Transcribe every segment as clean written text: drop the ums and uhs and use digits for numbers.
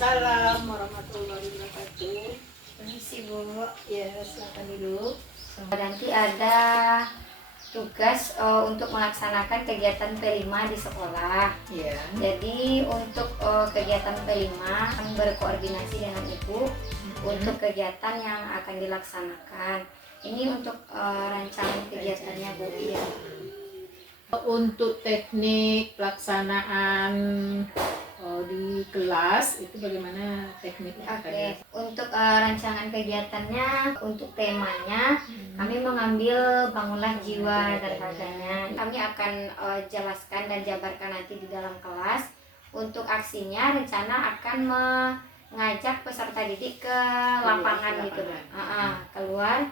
Waalaikumsalam warahmatullahi wabarakatuh. Permisi Bu, Ya, silakan dulu. nanti ada tugas untuk melaksanakan kegiatan P5 di sekolah. Ya. Jadi untuk kegiatan P5 kami berkoordinasi dengan Ibu untuk kegiatan yang akan dilaksanakan. Ini untuk rancangan kegiatannya Bu. Ya. Untuk teknik pelaksanaan di kelas itu bagaimana tekniknya? Oke, untuk rancangan kegiatannya, untuk temanya kami mengambil bangunlah jiwa dan raganya. Kami akan jelaskan dan jabarkan nanti di dalam kelas. Untuk aksinya rencana akan mengajak peserta didik ke lapangan gitu, keluar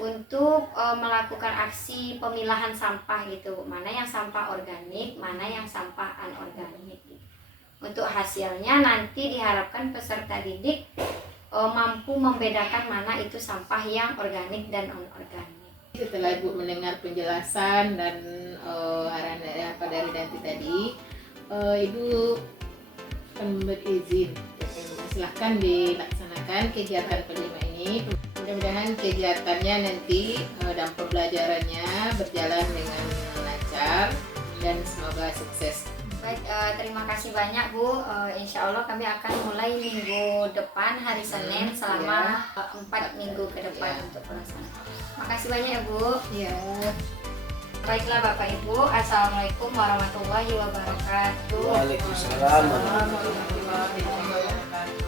untuk melakukan aksi pemilahan sampah gitu, mana yang sampah organik, mana yang sampah anorganik. Untuk hasilnya nanti diharapkan peserta didik mampu membedakan mana itu sampah yang organik dan anorganik. Setelah Ibu mendengar penjelasan dan arahan dari Danti tadi, Ibu akan berizin. Silahkan dilaksanakan kegiatan kelima ini. Mudah-mudahan kegiatannya nanti dan pembelajarannya berjalan dengan lancar dan semoga sukses. Baik, terima kasih banyak Bu. Insya Allah kami akan mulai minggu depan hari Senin selama 4 minggu ke depan untuk pelaksanaan. Makasih banyak ya Bu. Ya. Baiklah Bapak Ibu, Assalamualaikum warahmatullahi wabarakatuh. Waalaikumsalam.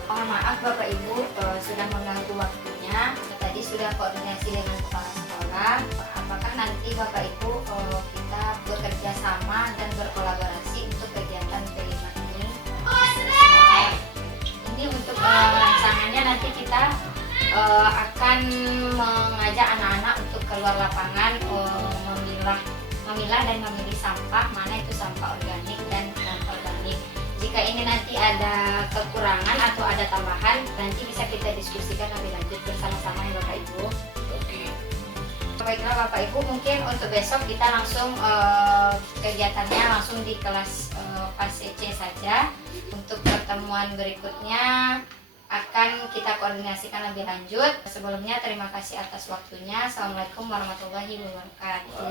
Mohon maaf Bapak Ibu sudah mengganggu waktunya. Tadi sudah koordinasi dengan kepala sekolah. Apakah nanti Bapak Ibu kita bekerja sama dan berkolaborasi untuk kegiatan P5 ini? Ini untuk rancangannya nanti kita akan mengajak anak-anak untuk keluar lapangan memilah dan memilih sampah, mana itu sampah organik dan non organik. Jika ini nanti ada kekurangan atau ada tambahan, nanti bisa kita diskusikan lebih lanjut bersama-sama ya Bapak Ibu. Baiklah Bapak Ibu, mungkin untuk besok kita langsung kegiatannya langsung di kelas fase C saja. Untuk pertemuan berikutnya akan kita koordinasikan lebih lanjut. Sebelumnya terima kasih atas waktunya. Assalamualaikum warahmatullahi wabarakatuh.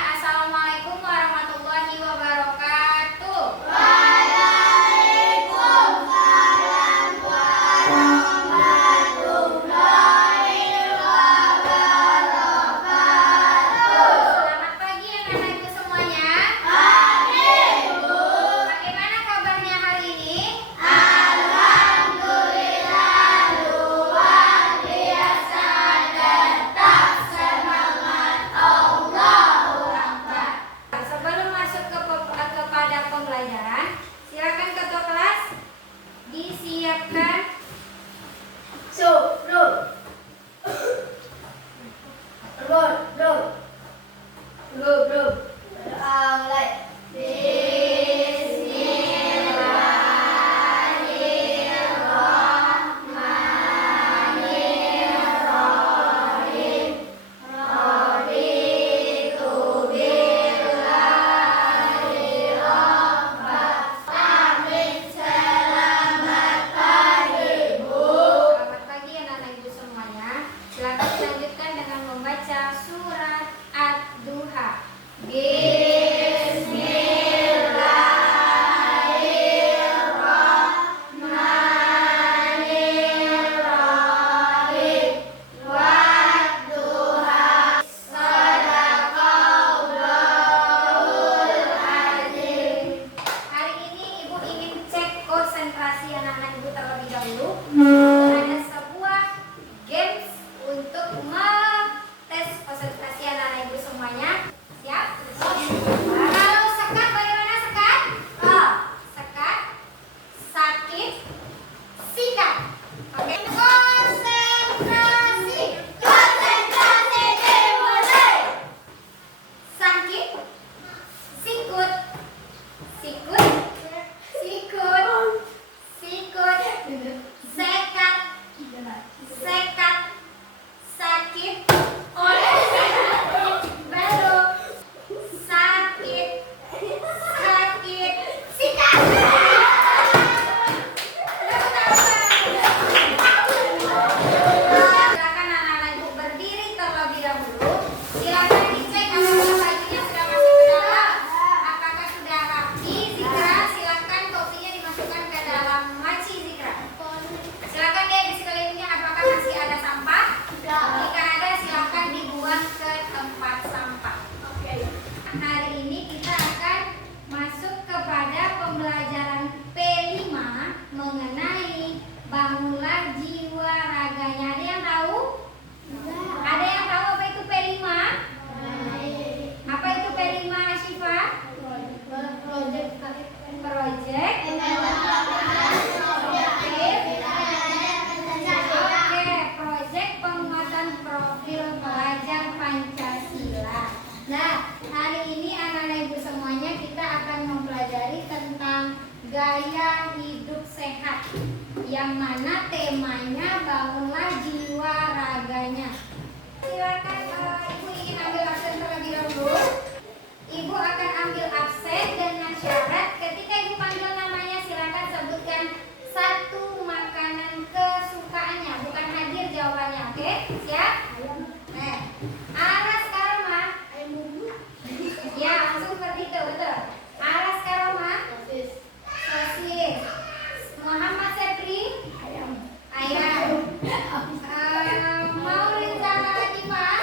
Assalamualaikum warahmatullahi wabarakatuh. Waalaikumsalam warahmatullahi wabarakatuh. Selamat pagi anak-anak ibu semuanya. Pagi Bu. Bagaimana kabarnya hari ini? Sebelum masuk kepada pembelajaran, silakan ketua kelas disiapkan. Selamat pagi anak-anak ibu semuanya. Silakan dilanjutkan dengan membaca surat Ad-Duha. Bismillahirrahmanirrahim. Wadduha. Sadaqallahul azim. Hari ini Ibu ingin cek konsentrasi anak-anak Ibu terlebih dahulu. Ada sebuah games untuk tes konsentrasi anak-anak Ibu semuanya. Siap? Kalau sekat bagaimana sekat? Sekat, sakit, sikat. Oke. Konsentrasi. Konsentrasi dimulai. Sakit, sikut, sikut, sikut, sikut, sekat, sekat, sakit, baru, gaya hidup sehat, yang mana temanya bangunlah jiwa raganya. Silakan Ibu ingin ambil absen terlebih dahulu. Ibu akan ambil absen dengan syarat ketika Ibu panggil namanya silakan sebutkan satu makanan kesukaannya, bukan hadir jawabannya. Oke, siap? Aras Karoma. Ya, langsung seperti itu, betul. Aras Karoma. Sosis. Muhammad Sepri. Ayam. Maurita Latifah.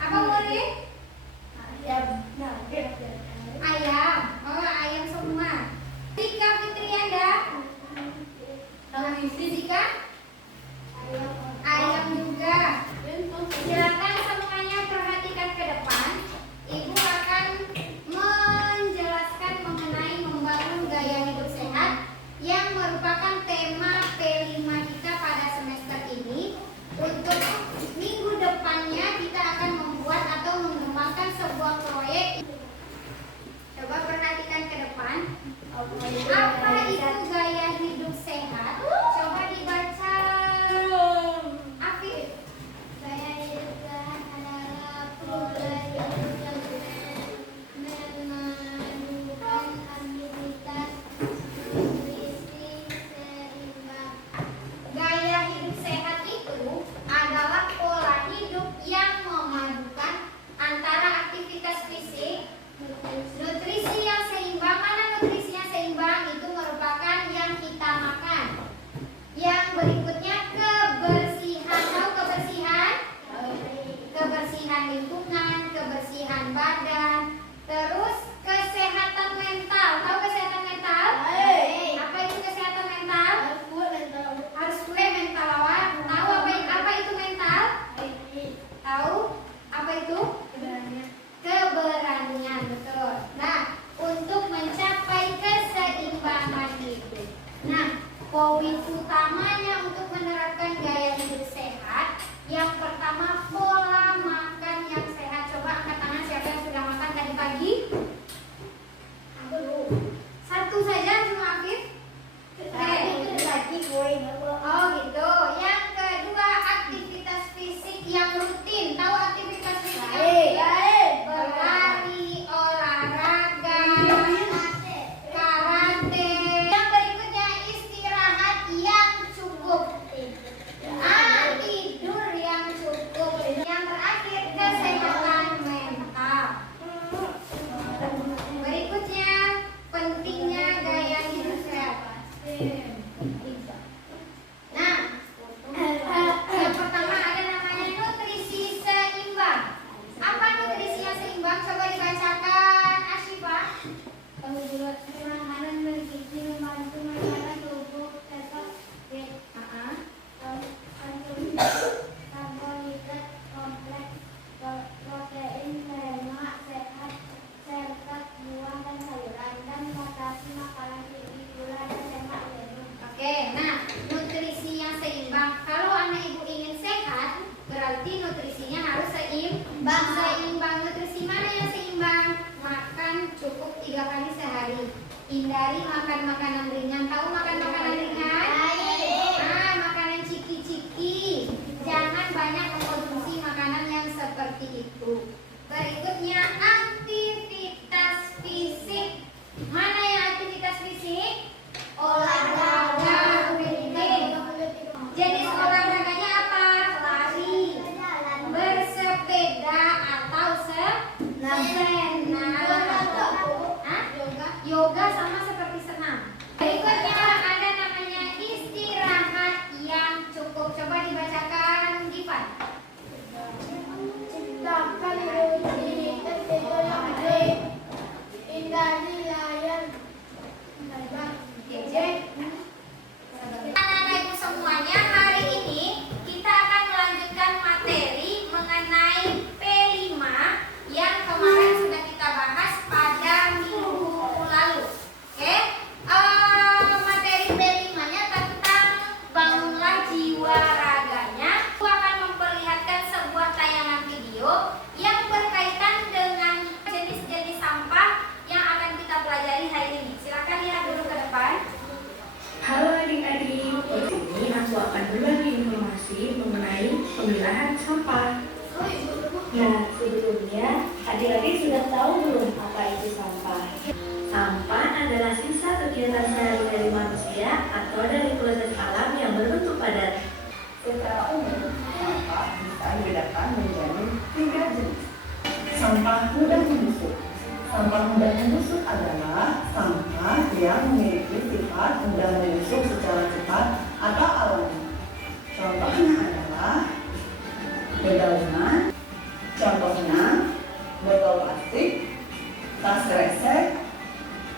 Apa Murid? Ayam. Oh, ayam semua. Zika Fitrianda. Zika? Ayam juga. Silakan semuanya perhatikan ke depan. Ibu akan menjelaskan mengenai membangun gaya hidup sehat yang merupakan tema P5 kita pada semester ini. Untuk minggu depannya kita akan membuat atau mengembangkan sebuah proyek. Coba perhatikan ke depan. Apa itu gaya hidup sehat? Coba dibaca. Afif. Gaya hidup sehat adalah pola hidup yang memadukan aktivitas nutrisi seimbang. Gaya hidup sehat itu adalah pola hidup yang memadukan antara aktivitas fisik, nutrisi yang seimbang. Mana nutrisi yang seimbang? Itu merupakan yang kita makan. Yang berikutnya kebersihan. Tahu kebersihan? Kebersihan lingkungan, kebersihan badan. Terus kesehatan mental. Tahu kesehatan mental? Apa itu kesehatan mental? Harus kuat mental awak. Tahu apa itu mental? Tahu apa itu? Keberanian, betul. Nah, untuk mencapai keseimbangan itu. Nah, poin utamanya untuk menerapkan gaya hidup sehat, yang pertama pola makan yang sehat. Coba angkat tangan siapa yang sudah makan tadi pagi? Satu saja cuma Afif? Oh gitu. Yang kedua aktivitas fisik yang rutin. Tahu aktivitas fisik yang rutin? Berlari, olahraga, karate. Yang berikutnya istirahat yang cukup. Tidur yang cukup. Yang terakhir kesehatan mental. Berikutnya pentingnya gaya hidup sehat. Nah, yang pertama ada namanya nutrisi seimbang. Apa nutrisi yang seimbang? Coba dibacakan Asyifa. Makanan bergizi membantu menjaga tubuh tetap fit. Karbohidrat kompleks, protein, lemak sehat, serta buah dan sayuran, dan potasi makanan tinggi gula dan lemak jenuh. Oke, nah nutrisi yang seimbang. Kalau anak ibu ingin sehat, berarti nutrisinya harus seimbang. Seimbang. Nutrisi mana yang seimbang? Makan cukup 3 kali sehari. Hindari makan makanan ringan. Tahu makan makanan ringan? Makanan ciki-ciki. Jangan banyak mengkonsumsi makanan yang seperti itu. Berikutnya aktivitas fisik. Mana yang aktivitas fisik? Olahraga rutin. Jenis olahraganya apa? Lari, bersepeda atau senam. Yoga sama seperti senam. Berikutnya ada namanya istirahat yang cukup. Coba dibacakan Gifan. Ciptakan rutinitas kegiatan sehari-hari manusia atau dari proses alam yang berbentuk padat. Secara umum, sampah bisa dibedakan menjadi 3 jenis. Sampah mudah membusuk. Sampah mudah membusuk adalah sampah yang memiliki sifat mudah membusuk secara cepat atau alami. Contohnya adalah dedaunan, contohnya botol plastik, tas kresek,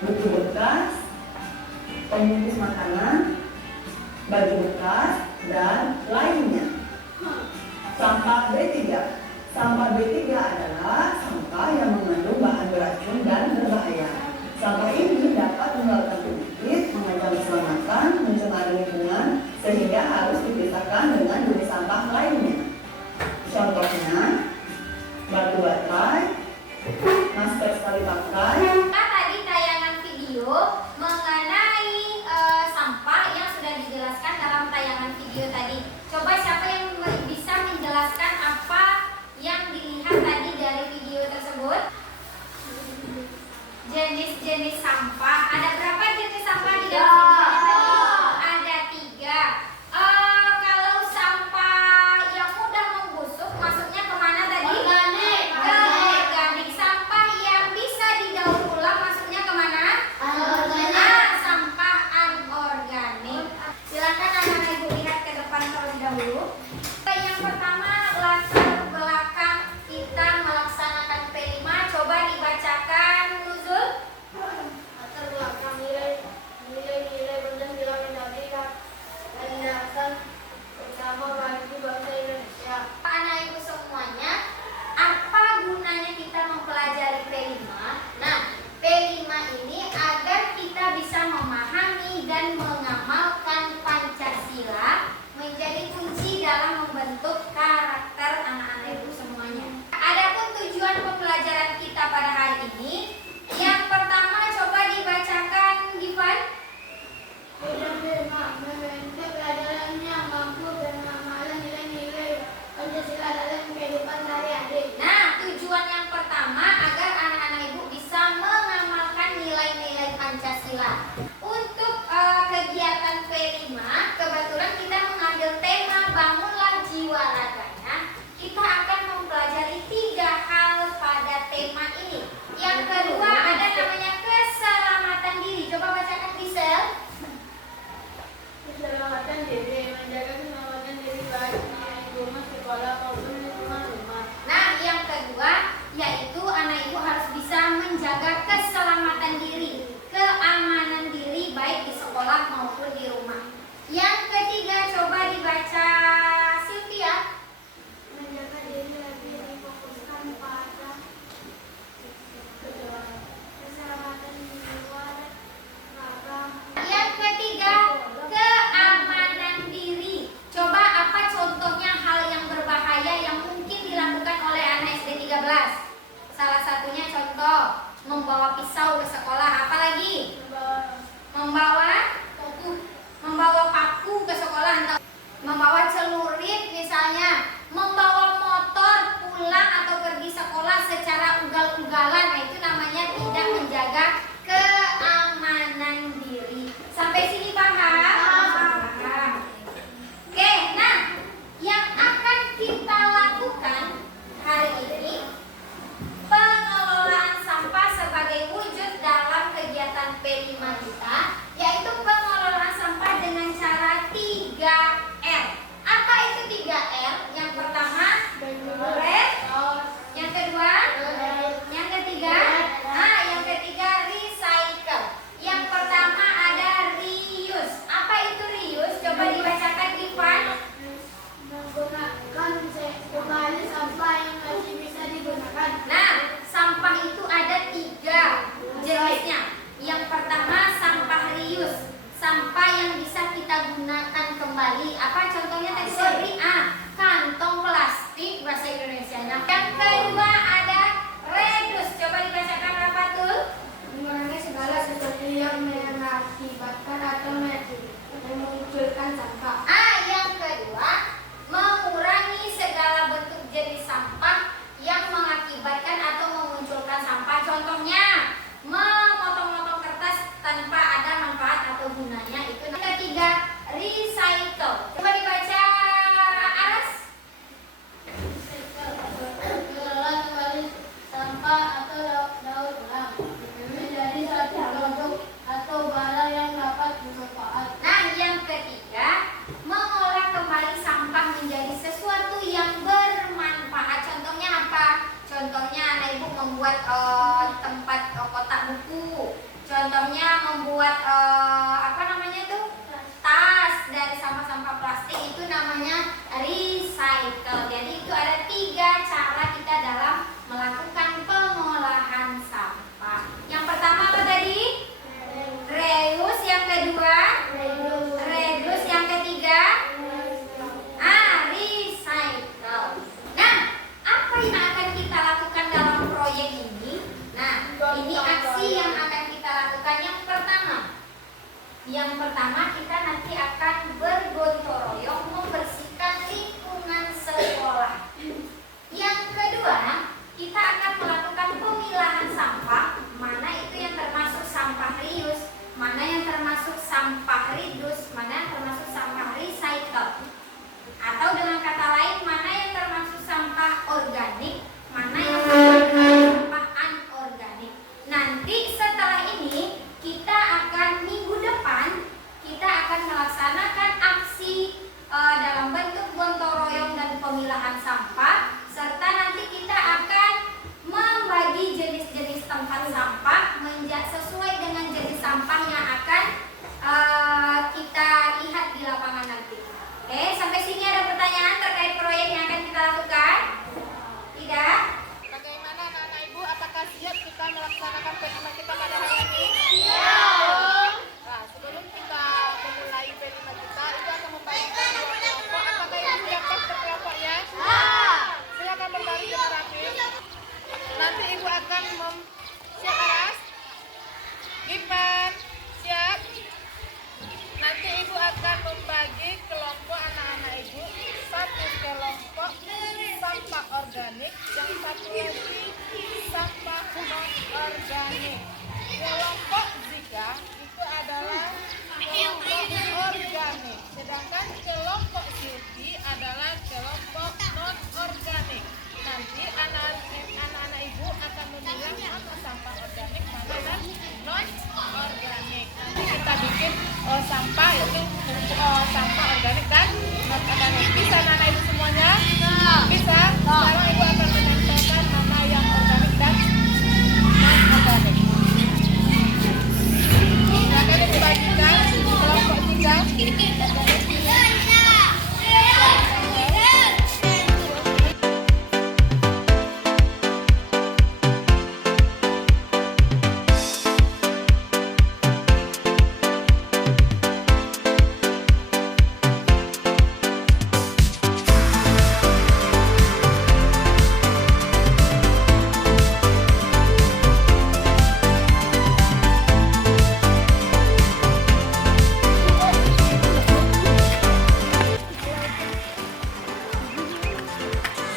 buku bekas, pembungkus makanan, baju bekas, dan lainnya. Sampah B3. Sampah B3 adalah sampah yang mengandung bahan beracun dan berbahaya. Sampah ini dapat menularkan penyakit, mengancam keselamatan, mencemari lingkungan, sehingga harus dipisahkan dengan jenis sampah lainnya. Contohnya, batu baterai, masker sekali pakai. Tadi tayangan video mengenai sampah yang sudah dijelaskan dalam tayangan video tadi. Coba siapa yang bisa menjelaskan apa yang dilihat tadi dari video tersebut? Jenis-jenis sampah. Ada berapa jenis sampah di dalam video tadi? Ada 3. Kalau sampah yang mudah membusuk, maksudnya kemana tadi? Organik. Ke organik. Sampah yang bisa didaur ulang, maksudnya kemana? Anorganik. Sampah anorganik. Silakan anak-anak ibu lihat ke depan terlebih dahulu. Yang pertama, latar belakang kita melaksanakan P5. Coba dibacakan, Nuzul. Latar belakang nilai-nilai Pancasila menjadi landasan utama bagi bangsa Indonesia. Anak ibu semuanya, apa gunanya kita mempelajari P5? Nah, P5 ini agar kita bisa memahami dan mengamalkan Pancasila menjadi kunci dalam membentuk karakter anak-anak ibu semuanya. Adapun tujuan pembelajaran kita pada hari ini, yang pertama coba dibacakan, Givan. Membentuk pelajaran yang mampu mengamalkan nilai-nilai Pancasila dalam kehidupan sehari-hari. Nah, tujuan yang pertama agar anak-anak ibu bisa mengamalkan nilai-nilai Pancasila. Untuk kegiatan P5, kebetulan kita mengambil tema bangunlah jiwa raganya. Kita akan mempelajari 3 hal pada tema ini. Yang kedua ada namanya keselamatan diri. Coba bacakan, Gisel. Keselamatan diri, menjaga keselamatan diri baik di rumah, sekolah maupun lingkungan rumah. Nah, yang kedua yaitu anak ibu harus bisa menjaga keselamatan diri, keamanan diri baik di sekolah maupun di rumah. Yang ketiga coba dibaca, Sylvia. Menjaga diri lebih difokuskan pada keselamatan jiwa dan raga. Yang ketiga keamanan diri. Coba apa contohnya hal yang berbahaya yang mungkin dilakukan oleh anak SD 13? Salah satunya contoh membawa pisau ke sekolah. Apalagi? Membawa paku ke sekolah, atau membawa celurit misalnya, membawa motor pulang atau pergi sekolah secara ugal-ugalan. Nah, itu namanya tidak menjaga keamanan diri. Sampai sini paham? Paham. Oke, nah yang akan kita lakukan hari ini pengelolaan sampah sebagai wujud dalam kegiatan P5 kita, yaitu pengelolaan sampah dengan cara 3R. Apa itu 3R? Yang pertama, yang kedua, yang ketiga, yang ketiga recycle. Yang pertama ada reuse. Apa itu reuse? Coba dibacakan, Ivan. Menggunakan kembali sampah yang masih bisa digunakan. Nah, sampah itu ada 3 jenisnya. Yang pertama sampah reuse, sampah yang bisa kita gunakan kembali. Apa contohnya tadi, Sobri? Kantong plastik bahasa Indonesianya. Yang kedua ada reduce. Coba dibacakan apa tuh? Mengurangi segala sesuatu yang mengakibatkan atau memunculkan sampah. Yang kedua mengurangi segala bentuk jenis sampah yang mengakibatkan atau memunculkan sampah. Contohnya memotong-motong kertas tanpa ada manfaat. yang kedua? Reduce. Yang ketiga? Recycle. Nah, apa yang akan kita lakukan dalam proyek ini? Nah, ini aksi yang akan kita lakukan. Yang pertama kita nanti akan bergotong royong membersihkan lingkungan sekolah. Yang kedua, kita akan melakukan pemilahan sampah, mana itu yang termasuk sampah reuse, mana yang termasuk sampah reduce, mana yang termasuk sampah recycle. Atau dengan kata lain, mana yang termasuk sampah organik, mana yang termasuk sampah anorganik. Nanti setelah ini kita akan minggu depan kita akan melaksanakan aksi dalam bentuk gotong royong dan pemilahan sampah, serta nanti kita akan membagi jenis-jenis tempat sampah sesuai dengan jenis sampah yang akan kita lihat di lapangan nanti. Oke, sampai sini ada pertanyaan terkait proyek yang akan kita lakukan? Tidak? Bagaimana anak-anak ibu? Apakah siap kita melaksanakan P5 kita pada hari ini? Nah, sebelum kita memulai P5 kita, ibu akan membagikan dua kelompok. Apakah ibu sudah pas berkelompoknya? Silakan berbaris dengan rapi. Nanti ibu akan siap Aras? Gipan, siap? Nanti ibu akan membagi kelompok anak-anak ibu. Satu kelompok sampah organik, yang satu lagi sampah non organik. Kelompok Zika itu adalah kelompok organik, sedangkan kelompok Silvi adalah kelompok non organik. Nanti anak-anak ibu akan memilah mana sampah organik, mana dan non organik. Nanti kita bikin sampah itu sampah organik dan non organik. Bisa anak-anak ibu semuanya? Bisa. Sekarang ibu akan menentukan mana yang organik dan non organik. Silakan dibagikan kelompok 3.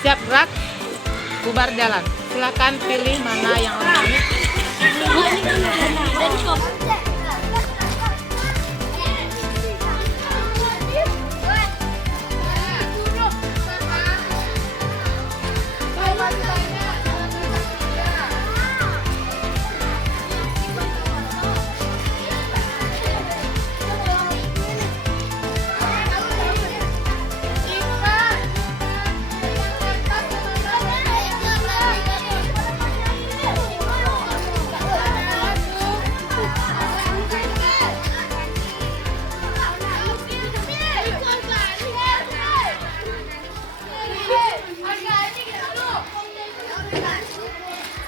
Siap gerak, bubar jalan. Silakan pilih mana yang organik.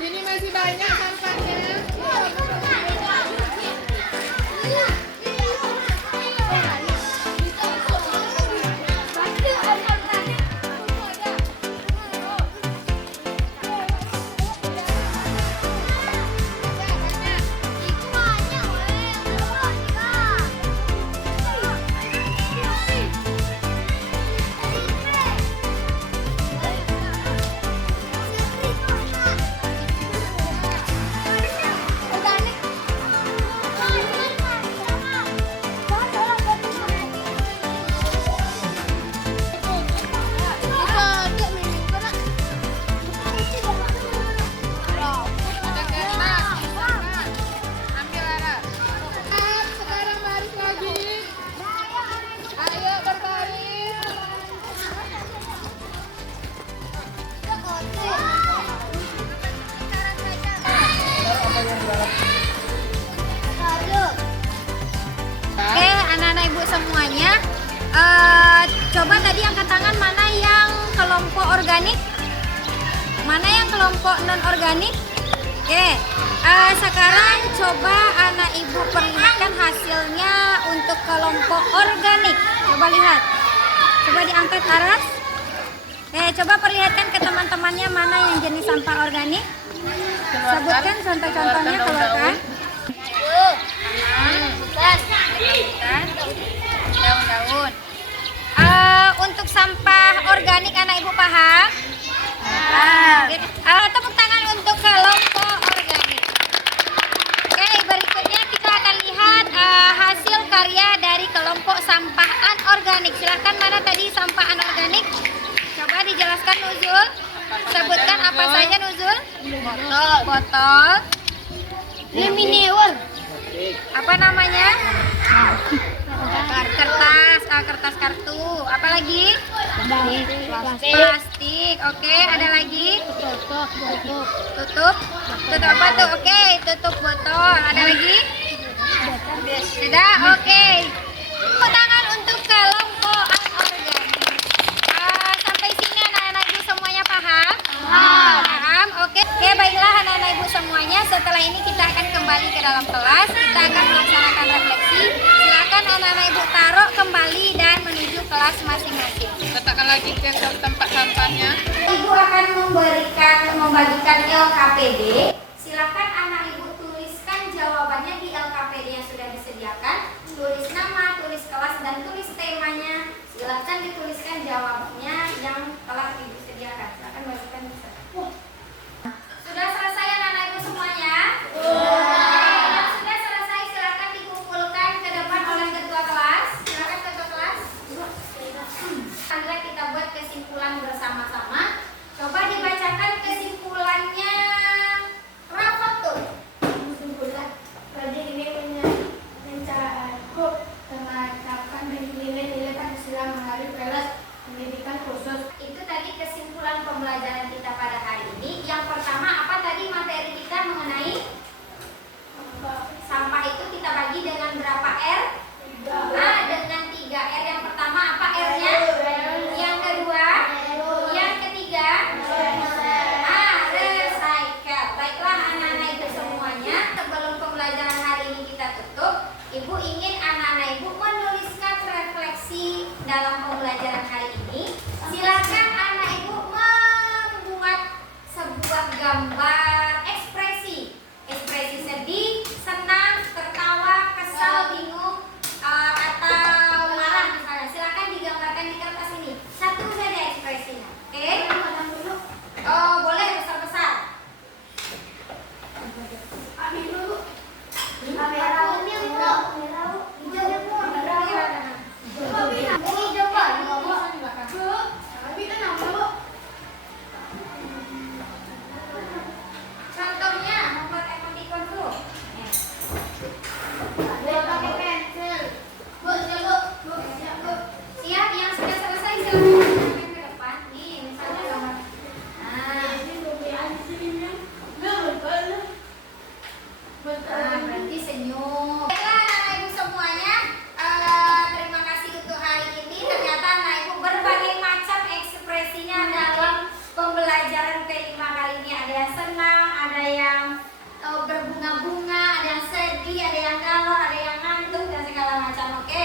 Sini masih banyak sampahnya. Oke, anak-anak ibu semuanya, coba tadi angkat tangan mana yang kelompok organik, mana yang kelompok non organik. Oke, sekarang coba anak ibu perlihatkan hasilnya untuk kelompok organik. Coba lihat, coba diangkat ke atas. Coba perlihatkan ke teman-temannya mana yang jenis sampah organik. Sebutkan contoh-contohnya, keluarkan. Daun-daun. Untuk sampah organik anak ibu paham? Tepuk tangan untuk kelompok organik. Oke, berikutnya kita akan lihat hasil karya dari kelompok sampah anorganik. Silahkan, mana tadi sampah anorganik? Coba dijelaskan Nuzul. Sebutkan apa saja Nuzul? Botol. Laminator. Apa namanya? Kertas kartu. Apa lagi? Plastik. Oke, ada lagi? Tutup apa tuh? Oke, tutup botol. Ada lagi? Sudah. Oke. Tepuk tangan untuk kelompok anorganik. Sampai sini anak-anak ibu semuanya paham? Paham. Oke, baiklah anak-anak ibu semuanya. Setelah ini kita akan kembali ke dalam kelas. Kita akan melaksanakan refleksi. Silakan anak-anak ibu taruh kembali dan menuju kelas masing-masing. Letakkan lagi ke tempat sampahnya. Ibu akan membagikan LKPD. Silakan anak ibu tuliskan jawabannya di LKPD yang sudah disediakan. Tulis nama, tulis kelas, dan tulis temanya. Silakan dituliskan jawabnya yang telah ibu sediakan. Silakan bagikan bisa. Sudah selesai anak-anak ibu semuanya? Yang sudah selesai silakan dikumpulkan ke depan oleh ketua kelas. Silakan ketua kelas. Selanjutnya kita buat kesimpulan bersama-sama. Coba dibacakan kesimpulannya. Rafa tuh. Kesimpulan, proyek ini mencapai nilai-nilai Pancasila melalui kelas pendidikan khusus. Itu tadi kesimpulan pembelajaran kita pada hari ini. Yang pertama apa tadi materi kita mengenai sampah itu kita bagi dengan berapa R? Dengan 3 R. Yang pertama apa R-nya? Yang kedua? Yang ketiga? Recycle. Baiklah anak-anak ibu semuanya, sebelum pembelajaran hari ini kita tutup, ibu ingin anak-anak ibu menuliskan refleksi dalam pembelajaran hari ini. Silakan anak ibu membuat sebuah gambar ekspresi sedih, senang, tertawa, kesal, bingung, atau marah misalnya. Silakan digambarkan di kertas ini. Satu saja ekspresinya. Oke? Oh, boleh besar-besar. Ambil dulu. Contohnya membuat emoticon dulu. Siap, yang sudah selesai silakan ke depan. Nih, misalnya gambar. Berarti senyum. Baiklah anak ibu semuanya, terima kasih untuk hari ini. Ternyata anak ibu berbagai macam ekspresinya dalam pembelajaran P5 kali ini. Ada yang senang, ada yang berbunga-bunga, ada yang sedih, ada yang galau, ada yang ngantuk dan segala macam. Oke,